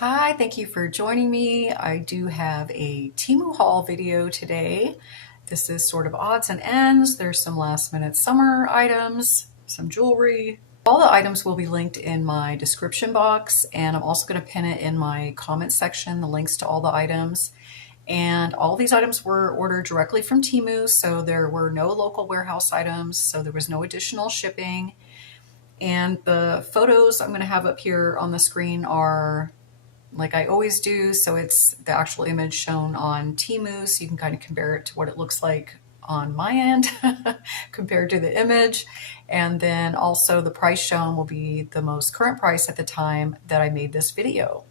Hi, thank you for joining me. I do have a Temu haul video today. This is sort of odds and ends. There's some last minute summer items, some jewelry. All the items will be linked in my description box, and I'm also going to pin it in my comment section, the links to all the items. And all these items were ordered directly from Temu, so there were no local warehouse items, so there was no additional shipping. And the photos I'm going to have up here on the screen are like I always do. So it's the actual image shown on Temu, so you can kind of compare it to what it looks like on my end compared to the image. And then also the price shown will be the most current price at the time that I made this video.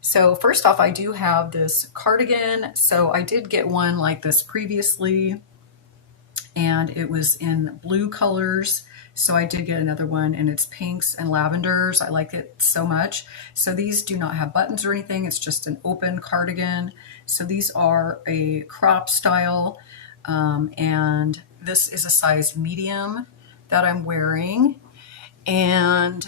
So first off, I do have this cardigan. So I did get one like this previously, and it was in blue colors. So I did get another one, and it's pinks and lavenders. I like it so much. So these do not have buttons or anything. It's just an open cardigan. So these are a crop style, and this is a size medium that I'm wearing. And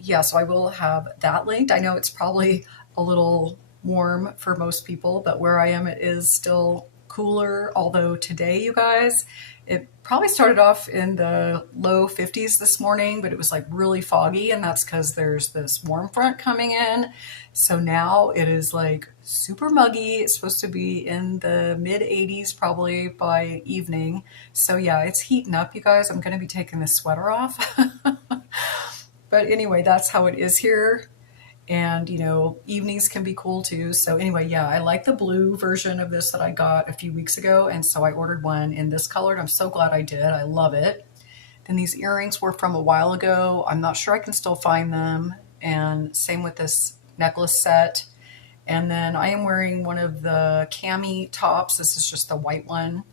yeah, so I will have that linked. I know it's probably a little warm for most people, but where I am, it is still cooler. Although today, you guys, it probably started off in the low 50s this morning, but it was like really foggy, and that's because there's this warm front coming in. So now it is like super muggy. It's supposed to be in the mid 80s probably by evening. So yeah, it's heating up, you guys. I'm going to be taking this sweater off. But anyway, that's how it is here. And, you know, evenings can be cool too. So anyway, yeah, I like the blue version of this that I got a few weeks ago. And so I ordered one in this color, and I'm so glad I did. I love it. Then these earrings were from a while ago. I'm not sure I can still find them. And same with this necklace set. And then I am wearing one of the cami tops. This is just the white one.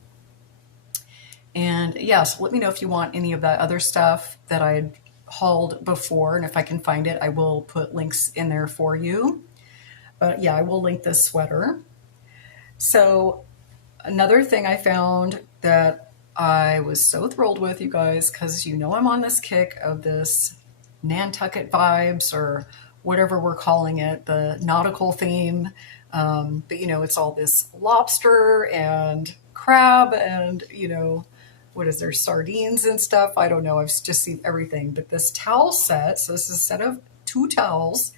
And yeah, so let me know if you want any of that other stuff that I had hauled before, and if I can find it, I will put links in there for you. But yeah, I will link this sweater. So another thing I found that I was so thrilled with, you guys, because you know I'm on this kick of this Nantucket vibes, or whatever we're calling it, the nautical theme. But you know, it's all this lobster and crab and, you know, what is there, sardines and stuff? I don't know. I've just seen everything. But this towel set, so this is a set of 2 towels.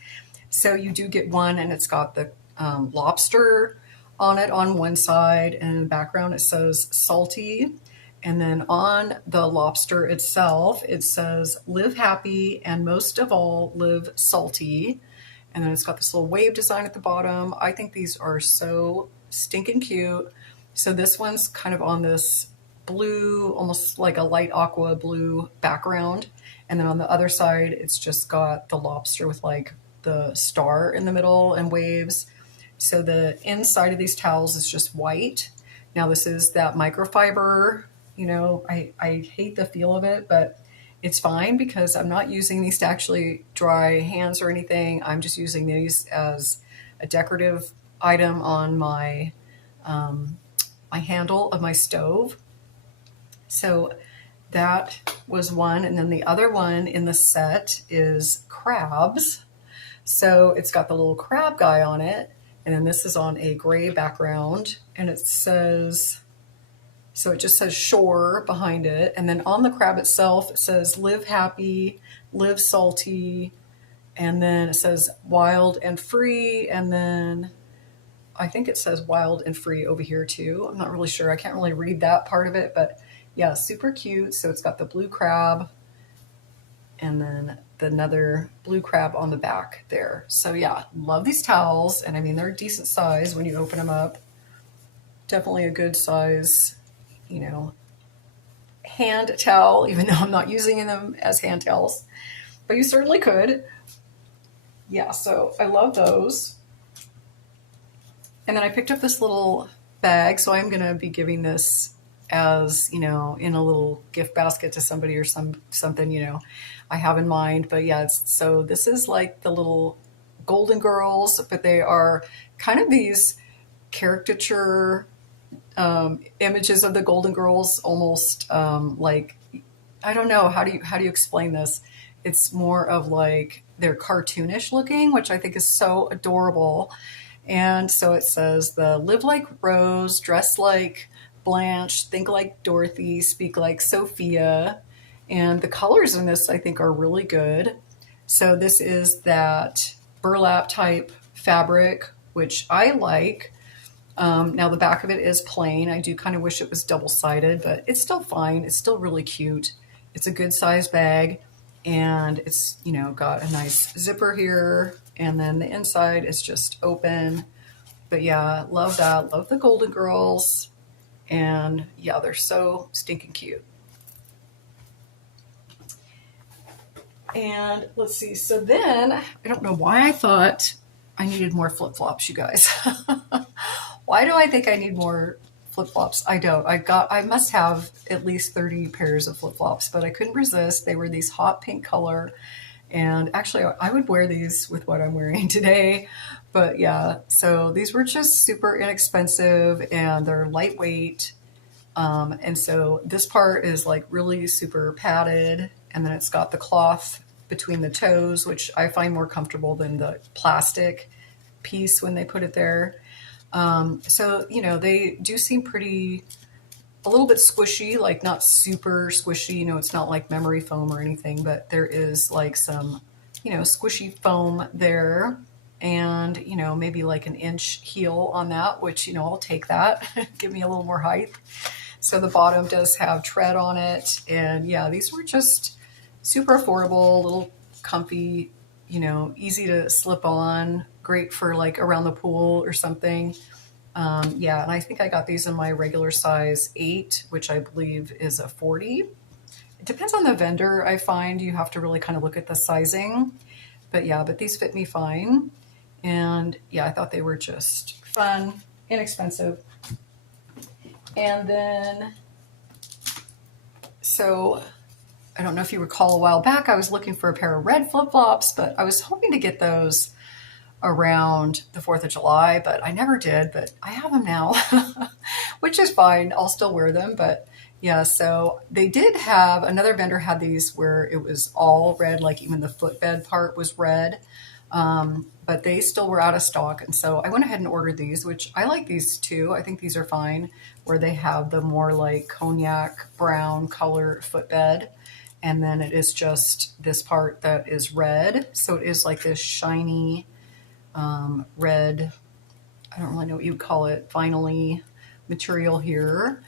So you do get one, and it's got the lobster on it on one side, and in the background it says salty. And then on the lobster itself, it says live happy, and most of all, live salty. And then it's got this little wave design at the bottom. I think these are so stinking cute. So this one's kind of on this blue, almost like a light aqua blue background. And then on the other side, it's just got the lobster with like the star in the middle and waves. So the inside of these towels is just white. Now this is that microfiber, you know, I hate the feel of it, but it's fine because I'm not using these to actually dry hands or anything. I'm just using these as a decorative item on my, my handle of my stove. So that was one. And then the other one in the set is crabs. So it's got the little crab guy on it. And then this is on a gray background. And it says, so it just says shore behind it. And then on the crab itself, it says live happy, live salty. And then it says wild and free. And then I think it says wild and free over here too. I'm not really sure. I can't really read that part of it, but yeah, super cute. So it's got the blue crab and then another blue crab on the back there. So yeah, love these towels. And I mean, they're a decent size when you open them up. Definitely a good size, you know, hand towel, even though I'm not using them as hand towels, but you certainly could. Yeah, so I love those. And then I picked up this little bag. So I'm going to be giving this as, you know, in a little gift basket to somebody or something, you know, I have in mind. But yeah, so this is like the little Golden Girls, but they are kind of these caricature images of the Golden Girls, almost like, I don't know, how do you explain this? It's more of like they're cartoonish looking, which I think is so adorable. And so it says the live like Rose, dress like Blanche, think like Dorothy, speak like Sophia. And the colors in this I think are really good. So this is that burlap type fabric, which I like. Now the back of it is plain. I do kind of wish it was double-sided, but it's still fine. It's still really cute. It's a good size bag, and it's, you know, got a nice zipper here, and then the inside is just open. But yeah, love that. Love the Golden Girls, and yeah, they're so stinking cute. And let's see. So then, I don't know why I thought I needed more flip-flops, you guys. Why do I think I need more flip-flops? I don't. I must have at least 30 pairs of flip-flops, but I couldn't resist. They were these hot pink color. And actually, I would wear these with what I'm wearing today. But yeah, so these were just super inexpensive and they're lightweight. And so this part is like really super padded. And then it's got the cloth between the toes, which I find more comfortable than the plastic piece when they put it there. So, you know, they do seem pretty, a little bit squishy, like not super squishy. You know, it's not like memory foam or anything, but there is like some, you know, squishy foam there. And, you know, maybe like an inch heel on that, which, you know, I'll take that. Give me a little more height. So the bottom does have tread on it. And yeah, these were just super affordable, a little comfy, you know, easy to slip on, great for like around the pool or something. Yeah, and I think I got these in my regular size 8, which I believe is a 40. It depends on the vendor, I find. You have to really kind of look at the sizing. But yeah, but these fit me fine. And yeah, I thought they were just fun, inexpensive. And then, so I don't know if you recall a while back, I was looking for a pair of red flip-flops, but I was hoping to get those around the 4th of July, but I never did, but I have them now, which is fine. I'll still wear them, but yeah, so they did have, another vendor had these where it was all red, like even the footbed part was red, but they still were out of stock. And so I went ahead and ordered these, which I like these too. I think these are fine, where they have the more like cognac brown color footbed. And then it is just this part that is red. So it is like this shiny red, I don't really know what you'd call it, vinyl-y material here.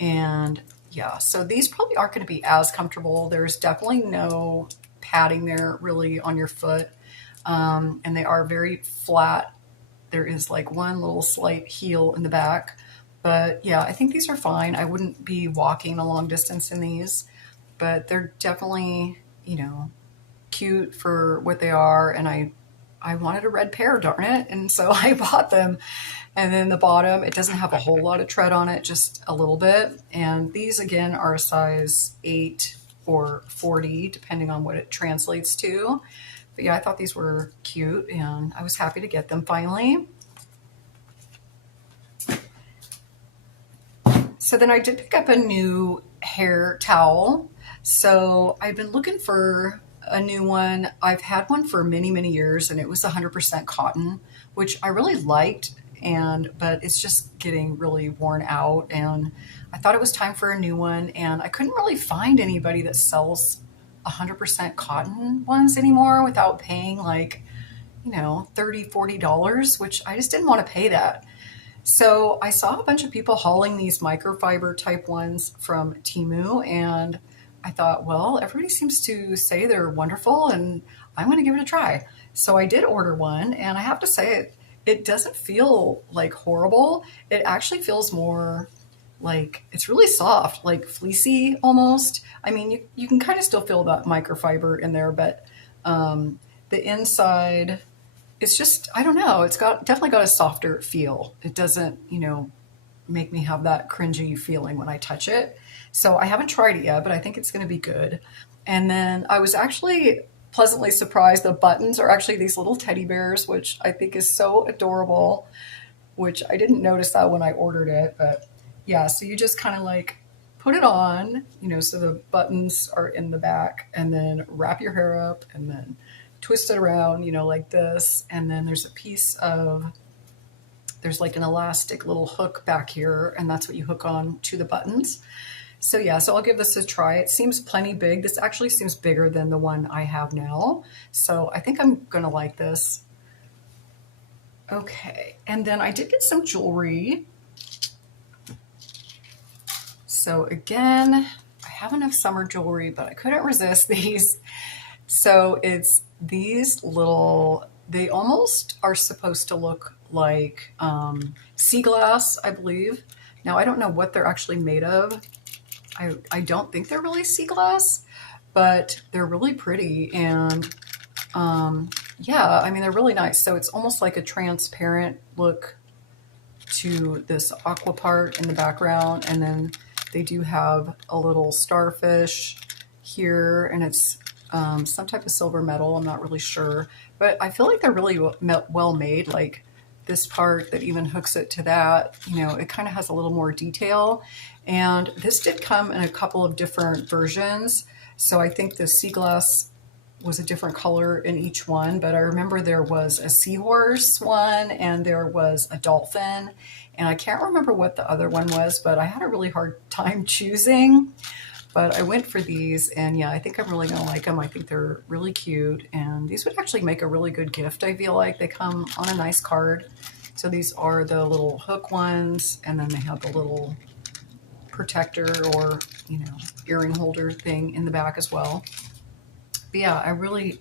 And yeah, so these probably aren't going to be as comfortable. There's definitely no padding there really on your foot. And they are very flat. There is like one little slight heel in the back. But yeah, I think these are fine. I wouldn't be walking a long distance in these, but they're definitely, you know, cute for what they are. And I wanted a red pair, darn it. And so I bought them. And then the bottom, it doesn't have a whole lot of tread on it, just a little bit. And these again are a size 8 or 40, depending on what it translates to. But yeah, I thought these were cute and I was happy to get them finally. So then I did pick up a new hair towel. So I've been looking for a new one. I've had one for many, many years and it was 100% cotton, which I really liked, but it's just getting really worn out and I thought it was time for a new one, and I couldn't really find anybody that sells 100% cotton ones anymore without paying like, you know, $30, $40, which I just didn't want to pay that. So I saw a bunch of people hauling these microfiber type ones from Temu, and I thought, well, everybody seems to say they're wonderful and I'm going to give it a try. So I did order one, and I have to say it doesn't feel like horrible. It actually feels more like it's really soft, like fleecy almost. I mean, you can kind of still feel that microfiber in there, but the inside, it's just, I don't know, it's definitely got a softer feel. It doesn't, you know, make me have that cringy feeling when I touch it. So I haven't tried it yet, but I think it's going to be good. And then I was actually pleasantly surprised. The buttons are actually these little teddy bears, which I think is so adorable, which I didn't notice that when I ordered it, but yeah, so you just kind of like put it on, you know, so the buttons are in the back, and then wrap your hair up and then twist it around, you know, like this. And then there's a piece of, there's like an elastic little hook back here, and that's what you hook on to the buttons. So yeah, so I'll give this a try. It seems plenty big. This actually seems bigger than the one I have now. So I think I'm gonna like this. Okay, and then I did get some jewelry. So again, I have enough summer jewelry, but I couldn't resist these. So it's these little, they almost are supposed to look like sea glass, I believe. Now, I don't know what they're actually made of. I don't think they're really sea glass, but they're really pretty. And yeah, I mean, they're really nice. So it's almost like a transparent look to this aqua part in the background. And then they do have a little starfish here, and it's some type of silver metal. I'm not really sure, but I feel like they're really well made. Like this part that even hooks it to that, you know, it kind of has a little more detail. And this did come in a couple of different versions. So I think the sea glass was a different color in each one, but I remember there was a seahorse one and there was a dolphin, and I can't remember what the other one was, but I had a really hard time choosing. But I went for these, and yeah, I think I'm really gonna like them. I think they're really cute, and these would actually make a really good gift. I feel like they come on a nice card. So these are the little hook ones, and then they have the little protector or, you know, earring holder thing in the back as well. But yeah, I really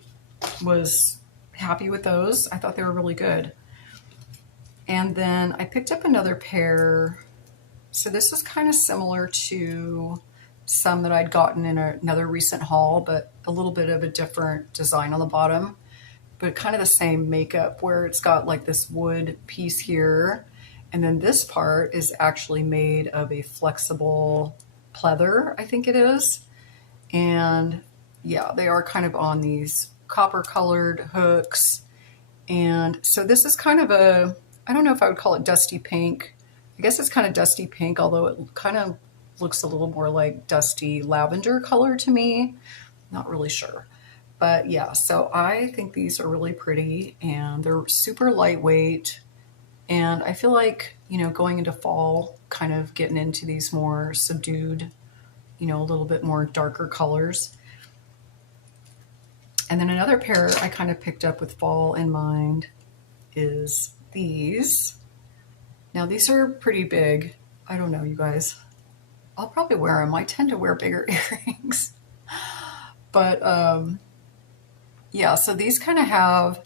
was happy with those. I thought they were really good. And then I picked up another pair. So this is kind of similar to some that I'd gotten in another recent haul, but a little bit of a different design on the bottom, but kind of the same makeup, where it's got like this wood piece here. And then this part is actually made of a flexible pleather, I think it is. And yeah, they are kind of on these copper colored hooks. And so this is kind of a, I don't know if I would call it dusty pink. I guess it's kind of dusty pink, although it kind of looks a little more like dusty lavender color to me. Not really sure. But yeah, so I think these are really pretty, and they're super lightweight. And I feel like, you know, going into fall, kind of getting into these more subdued, you know, a little bit more darker colors. And then another pair I kind of picked up with fall in mind is these. Now these are pretty big. I don't know, you guys. I'll probably wear them. I tend to wear bigger earrings. But yeah, so these kind of have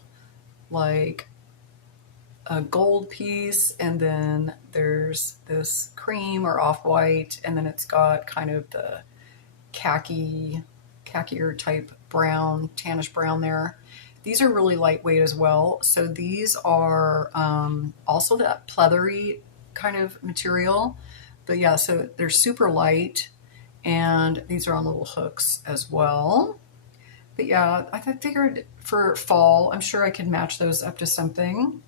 like a gold piece, and then there's this cream or off-white, and then it's got kind of the khaki or type brown, tannish brown there. These are really lightweight as well. So these are also that pleathery kind of material. But yeah, so they're super light, and these are on little hooks as well. But yeah, I figured for fall, I'm sure I could match those up to something.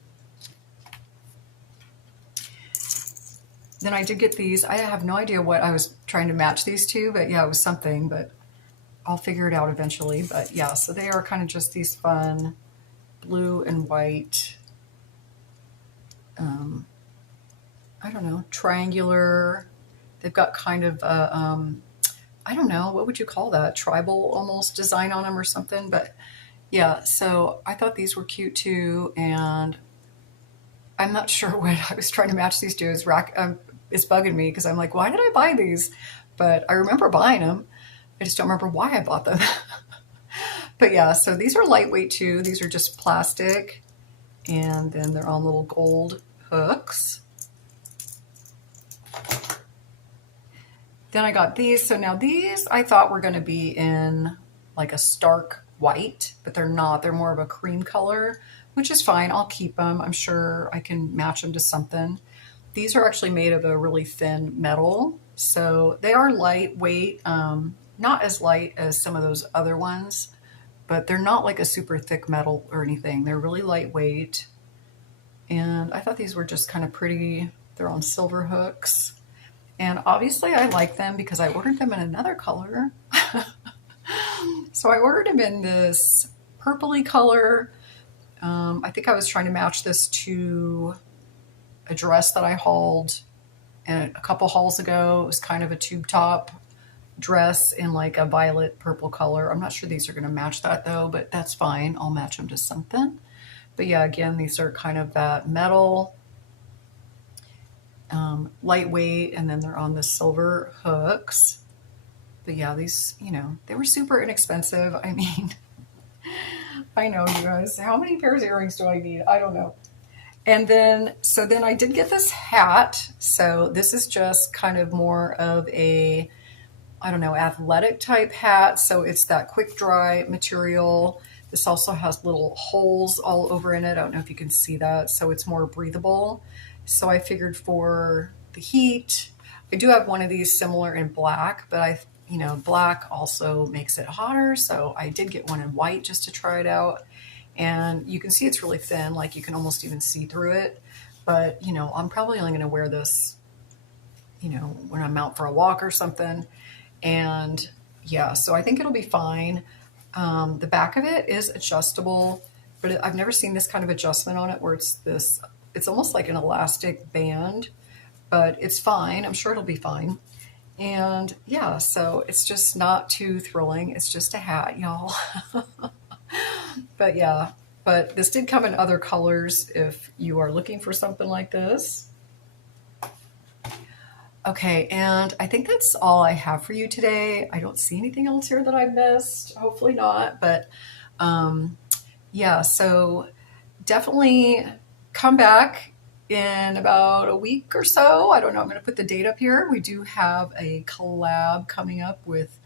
Then I did get these. I have no idea what I was trying to match these to, but yeah, it was something, but I'll figure it out eventually. But yeah, so they are kind of just these fun blue and white, I don't know, triangular. They've got kind of I don't know, what would you call that? Tribal almost design on them or something. But yeah, so I thought these were cute too. And I'm not sure what I was trying to match these to. It's bugging me because I'm like, why did I buy these? But I remember buying them. I just don't remember why I bought them. But yeah, so these are lightweight too. These are just plastic, and then they're on little gold hooks. Then I got these. So now these I thought were going to be in like a stark white, but they're not. They're more of a cream color, which is fine. I'll keep them. I'm sure I can match them to something. These are actually made of a really thin metal, so they are lightweight. Not as light as some of those other ones, but they're not like a super thick metal or anything. They're really lightweight. And I thought these were just kind of pretty. They're on silver hooks. And obviously I like them because I ordered them in another color. So I ordered them in this purpley color. I think I was trying to match this to a dress that I hauled and a couple hauls ago. It was kind of a tube top dress in like a violet purple color. I'm not sure these are going to match that though, but that's fine. I'll match them to something. But yeah, again, these are kind of that metal, lightweight, and then they're on the silver hooks. But yeah, these, you know, they were super inexpensive. I mean, I know, you guys, how many pairs of earrings do I need? I don't know. And then, so then I did get this hat. So this is just kind of more of a, I don't know, athletic type hat. So it's that quick dry material. This also has little holes all over in it. I don't know if you can see that. So it's more breathable. So I figured for the heat, I do have one of these similar in black, but you know, black also makes it hotter. So I did get one in white just to try it out. And you can see it's really thin, like you can almost even see through it. But, you know, I'm probably only going to wear this, you know, when I'm out for a walk or something. And yeah, so I think it'll be fine. The back of it is adjustable, but I've never seen this kind of adjustment on it where it's this, it's almost like an elastic band, but it's fine. I'm sure it'll be fine. And yeah, so it's just not too thrilling. It's just a hat, y'all. But yeah, but this did come in other colors if you are looking for something like this. Okay, and I think that's all I have for you today. I don't see anything else here that I missed. Hopefully not, but yeah, so definitely come back in about a week or so. I don't know, I'm going to put the date up here. We do have a collab coming up with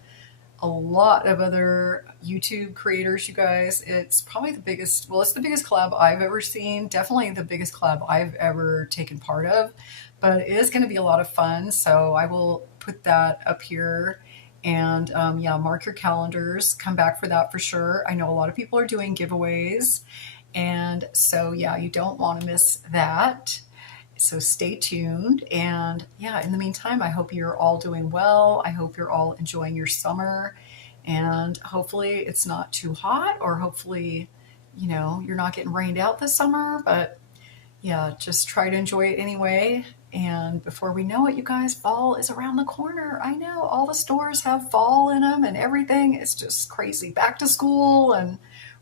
a lot of other YouTube creators, you guys. It's probably the biggest, well, it's the biggest collab I've ever seen. Definitely the biggest collab I've ever taken part of, but it is going to be a lot of fun. So I will put that up here. And yeah, mark your calendars. Come back for that for sure. I know a lot of people are doing giveaways. And so, yeah, you don't want to miss that. So stay tuned. And yeah, in the meantime, I hope you're all doing well. I hope you're all enjoying your summer. And hopefully it's not too hot, or hopefully, you know, you're not getting rained out this summer. But yeah, just try to enjoy it anyway. And before we know it, you guys, fall is around the corner. I know all the stores have fall in them and everything. It's just crazy. Back to school and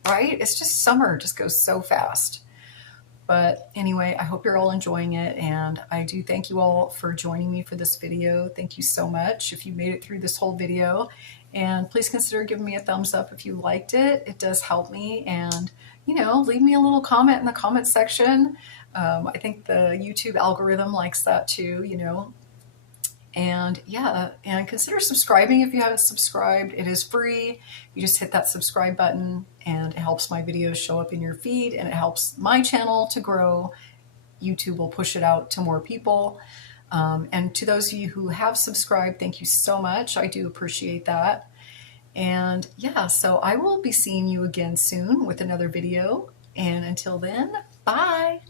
right? It's just summer just goes so fast. But anyway, I hope you're all enjoying it. And I do thank you all for joining me for this video. Thank you so much if you made it through this whole video. And please consider giving me a thumbs up if you liked it. It does help me. And, you know, leave me a little comment in the comment section. I think the YouTube algorithm likes that too, you know. And yeah, and consider subscribing if you haven't subscribed. It is free. You just hit that subscribe button and it helps my videos show up in your feed, and it helps my channel to grow. YouTube will push it out to more people. And to those of you who have subscribed, thank you so much. I do appreciate that. And yeah, so I will be seeing you again soon with another video. And until then, bye.